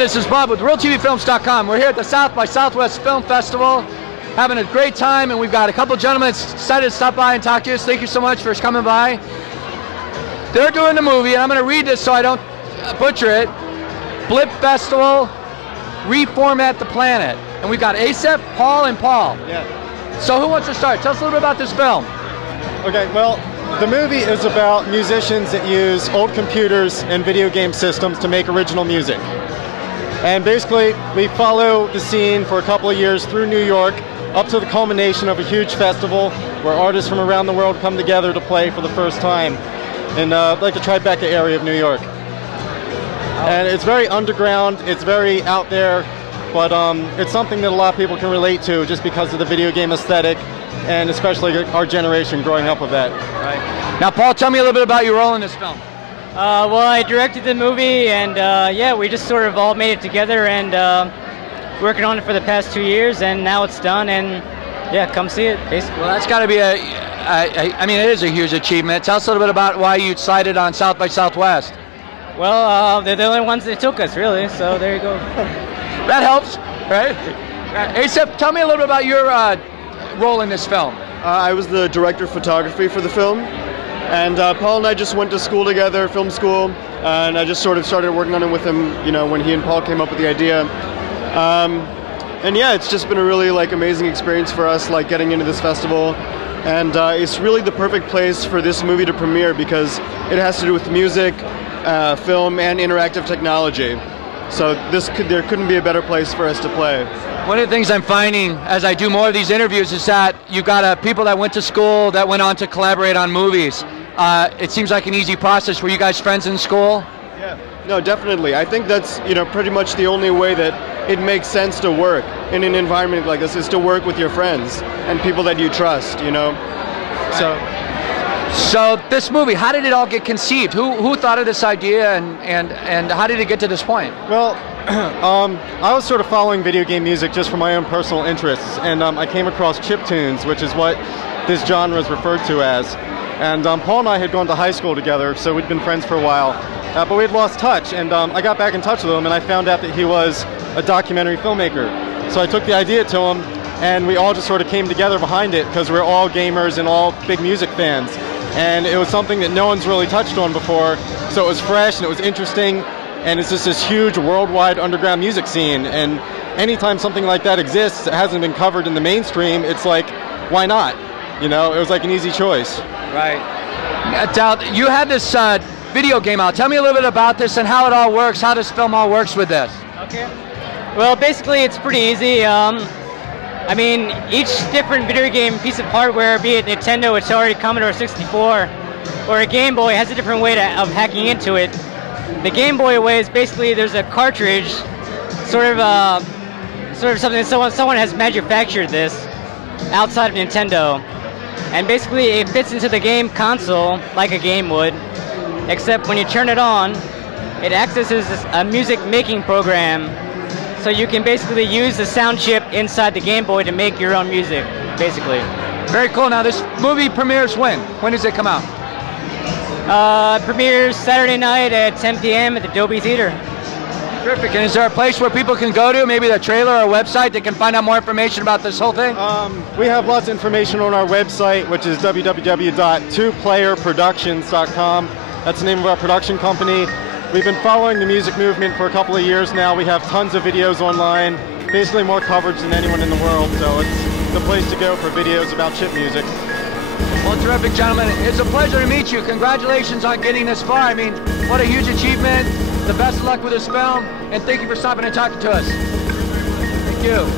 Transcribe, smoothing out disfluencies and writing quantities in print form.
gentlemen, this is Bob with RealTVFilms.com. We're here at the South by Southwest Film Festival, having a great time, and we've got a couple gentlemen excited to stop by and talk to us. Thank you so much for coming by. They're doing the movie, and I'm going to read this so I don't butcher it. Blip Festival, Reformat the Planet. And we've got Asif, Paul, and Paul. Yeah. So who wants to start? Tell us a little bit about this film. Okay, well, the movie is about musicians that use old computers and video game systems to make original music. And basically, we follow the scene for a couple of years through New York, up to the culmination of a huge festival where artists from around the world come together to play for the first time in like the Tribeca area of New York. And it's very underground, it's very out there, but it's something that a lot of people can relate to just because of the video game aesthetic, and especially our generation growing up with that. Right. Now, Paul, tell me a little bit about your role in this film. Well, I directed the movie, and yeah, we just sort of all made it together and working on it for the past 2 years, and now it's done, and yeah, come see it, basically. Well, that's got to be I mean, it is a huge achievement. Tell us a little bit about why you decided on South by Southwest. Well, they're the only ones that took us, really, so there you go. That helps, right? Asif, tell me a little bit about your role in this film. I was the director of photography for the film, and Paul and I just went to school together, film school, and I just sort of started working on it with him, you know, when he and Paul came up with the idea. And yeah, it's just been a really amazing experience for us, getting into this festival, and it's really the perfect place for this movie to premiere because it has to do with music, film, and interactive technology. So there couldn't be a better place for us to play. One of the things I'm finding as I do more of these interviews is that you've got people that went to school that went on to collaborate on movies. It seems like an easy process. Were you guys friends in school? Yeah, no, definitely. I think that's pretty much the only way that it makes sense to work in an environment like this is to work with your friends and people that you trust, So this movie, how did it all get conceived? Who thought of this idea, and how did it get to this point? Well, I was sort of following video game music just for my own personal interests, and I came across chiptunes, which is what this genre is referred to as. And Paul and I had gone to high school together, so we'd been friends for a while, but we'd lost touch, and I got back in touch with him, and I found out that he was a documentary filmmaker. So I took the idea to him, and we all just sort of came together behind it, because we're all gamers and all big music fans. And it was something that no one's really touched on before, so it was fresh and it was interesting, and it's just this huge worldwide underground music scene, and anytime something like that exists that hasn't been covered in the mainstream, it's like, why not? It was like an easy choice. Right. You had this video game out. Tell me a little bit about this and how it all works, how this film all works with this. Okay. Well, basically it's pretty easy. I mean, each different video game piece of hardware, be it Nintendo, Atari, Commodore 64, or a Game Boy, has a different way of hacking into it. The Game Boy way is basically there's a cartridge, sort of something someone has manufactured this outside of Nintendo, and basically it fits into the game console like a game would, except when you turn it on, it accesses a music making program. So you can basically use the sound chip inside the Game Boy to make your own music, basically. Very cool. Now this movie premieres when? When does it come out? Premieres Saturday night at 10 p.m. at the Dolby Theater. Terrific. And is there a place where people can go to, maybe the trailer or website, that can find out more information about this whole thing? We have lots of information on our website, which is www.twoplayerproductions.com. That's the name of our production company. We've been following the music movement for a couple of years now. We have tons of videos online, basically more coverage than anyone in the world, so it's the place to go for videos about chip music. Well, terrific, gentlemen. It's a pleasure to meet you. Congratulations on getting this far. I mean, what a huge achievement. The best of luck with this film, and thank you for stopping and talking to us. Thank you.